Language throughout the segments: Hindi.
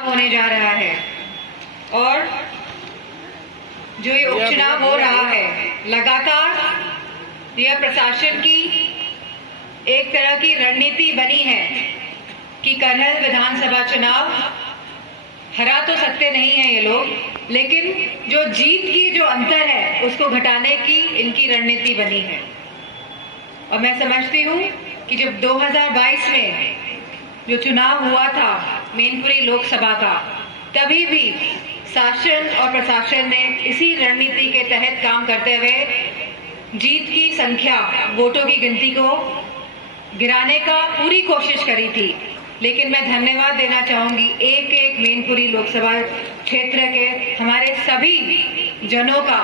होने जा रहा है और जो ये उपचुनाव हो रहा है लगातार यह प्रशासन की एक तरह की रणनीति बनी है कि करहल विधानसभा चुनाव हरा तो सकते नहीं हैं ये लोग, लेकिन जो जीत की जो अंतर है उसको घटाने की इनकी रणनीति बनी है। और मैं समझती हूँ कि जब 2022 में जो चुनाव हुआ था मैनपुरी लोकसभा का, तभी भी शासन और प्रशासन ने इसी रणनीति के तहत काम करते हुए जीत की संख्या, वोटों की गिनती को गिराने का पूरी कोशिश करी थी। लेकिन मैं धन्यवाद देना चाहूंगी एक एक मैनपुरी लोकसभा क्षेत्र के हमारे सभी जनों का,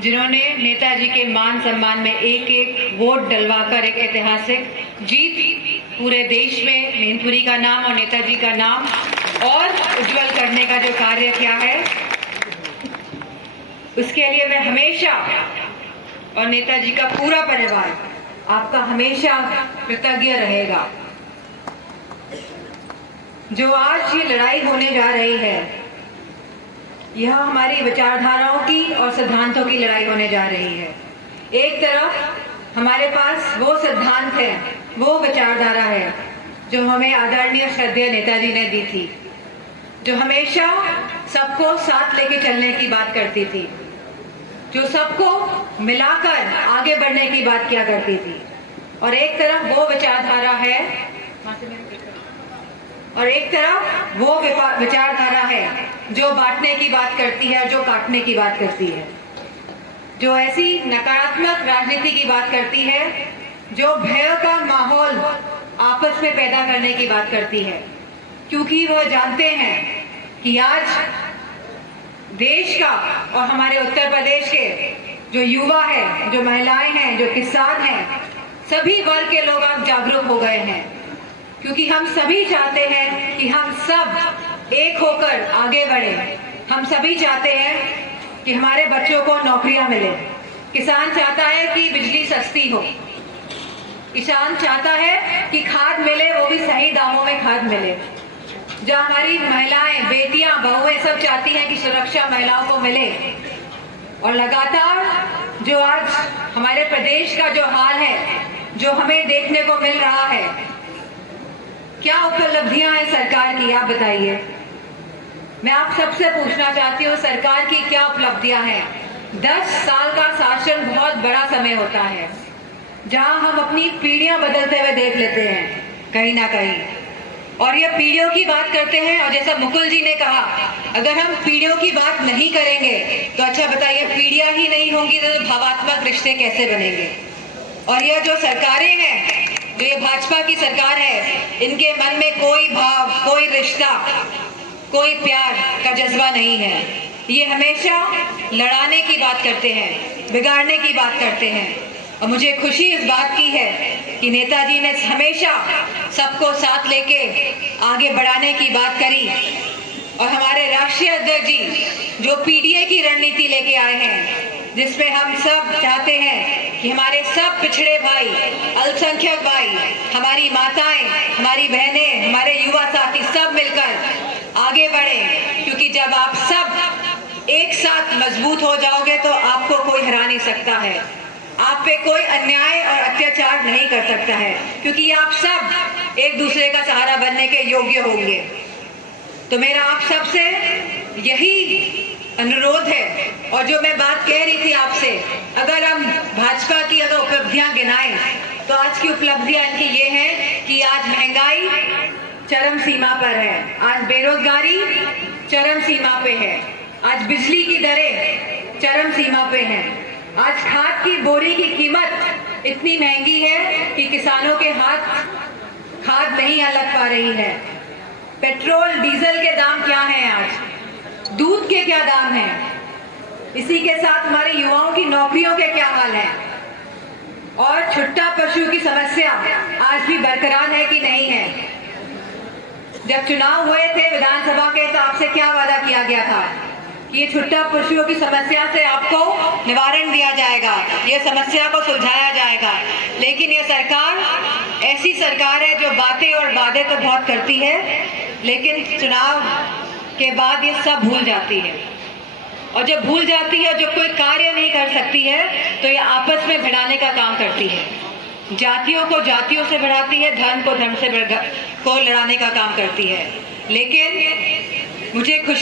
जिन्होंने नेताजी के मान सम्मान में एक एक वोट डलवाकर एक ऐतिहासिक जीत पूरे देश में मैनपुरी का नाम और नेताजी का नाम और उज्जवल करने का जो कार्य किया है, उसके लिए मैं हमेशा और नेताजी का पूरा परिवार आपका हमेशा कृतज्ञ रहेगा। जो आज ये लड़ाई होने जा रही है, यह हमारी विचारधाराओं की और सिद्धांतों की लड़ाई होने जा रही है। एक तरफ हमारे पास वो सिद्धांत है, वो विचारधारा है जो हमें आदरणीय श्रद्धेय नेताजी ने दी थी, जो हमेशा सबको साथ लेके चलने की बात करती थी, जो सबको मिलाकर आगे बढ़ने की बात किया करती थी। और एक तरफ वो विचारधारा है जो बांटने की बात करती है, जो काटने की बात करती है, जो ऐसी नकारात्मक राजनीति की बात करती है, जो भय का माहौल आपस में पैदा करने की बात करती है, क्योंकि वह जानते हैं कि आज देश का और हमारे उत्तर प्रदेश के जो युवा है, जो महिलाएं हैं, जो किसान हैं, सभी वर्ग के लोग अब जागरूक हो गए हैं, क्योंकि हम सभी चाहते हैं कि हम सब एक होकर आगे बढ़े। हम सभी चाहते हैं कि हमारे बच्चों को नौकरियां मिले। किसान चाहता है कि बिजली सस्ती हो, किसान चाहता है कि खाद मिले, वो भी सही दामों में खाद मिले। जो हमारी महिलाएं, बेटियां, बहुएं सब चाहती हैं कि सुरक्षा महिलाओं को मिले। और लगातार जो आज हमारे प्रदेश का जो हाल है, जो हमें देखने को मिल रहा है, क्या उपलब्धियां हैं सरकार की, आप बताइए। मैं आप सबसे पूछना चाहती हूँ, सरकार की क्या उपलब्धियां हैं। 10 साल का शासन बहुत बड़ा समय होता है, जहां हम अपनी पीढ़ियां बदलते हुए देख लेते हैं कहीं ना कहीं। और ये पीढ़ियों की बात करते हैं, और जैसा मुकुल जी ने कहा, अगर हम पीढ़ियों की बात नहीं करेंगे तो अच्छा बताइए, पीढ़ियां ही नहीं होंगी तो भावात्मक रिश्ते कैसे बनेंगे। और यह जो सरकारें हैं, जो ये भाजपा की सरकार है, इनके मन में कोई भाव, कोई रिश्ता, कोई प्यार का जज्बा नहीं है। ये हमेशा लड़ाने की बात करते हैं, बिगाड़ने की बात करते हैं। और मुझे खुशी इस बात की है कि नेताजी ने हमेशा सबको साथ लेके आगे बढ़ाने की बात करी। और हमारे राष्ट्रीय अध्यक्ष जी जो पीडीए की रणनीति लेके आए हैं, जिसमें हम सब चाहते हैं कि हमारे सब पिछड़े भाई, अल्पसंख्यक भाई, हमारी माताएं, हमारी बहनें, हमारे युवा साथी सब मिलकर आगे बढ़े, क्योंकि जब आप सब एक साथ मजबूत हो जाओगे तो आपको कोई हरा नहीं सकता है, आप पे कोई अन्याय और अत्याचार नहीं कर सकता है, क्योंकि आप सब एक दूसरे का सहारा बनने के योग्य होंगे। तो मेरा आप सबसे यही अनुरोध है। और जो मैं बात कह रही थी आपसे, अगर हम भाजपा की अगर उपलब्धियां गिनाएं तो आज की उपलब्धियां इनकी ये हैं कि आज महंगाई चरम सीमा पर है, आज बेरोजगारी चरम सीमा पे है, आज बिजली की दरें चरम सीमा पे हैं, आज खाद की बोरी की कीमत इतनी महंगी है कि किसानों के हाथ खाद नहीं लग पा रही है। पेट्रोल डीजल के दाम क्या हैं, आज दूध के क्या दाम हैं, इसी के साथ हमारे युवाओं की नौकरियों के क्या हाल है, और छुट्टा पशु की समस्या आज भी बरकरार है कि नहीं है। जब चुनाव हुए थे विधानसभा के, तो आपसे क्या वादा किया गया था कि ये छुट्टा पशुओं की समस्या से आपको निवारण दिया जाएगा, ये समस्या को सुलझाया जाएगा। लेकिन ये सरकार ऐसी सरकार है जो बातें और वादे तो बहुत करती है, लेकिन चुनाव के बाद ये सब भूल जाती है, और जब भूल जाती है, जब कोई कार्य नहीं कर सकती है, तो ये आपस में भिड़ाने का काम करती है। जातियों को जातियों से भिड़ाती है, धर्म को धर्म से को लड़ाने का काम करती है। लेकिन मुझे खुशी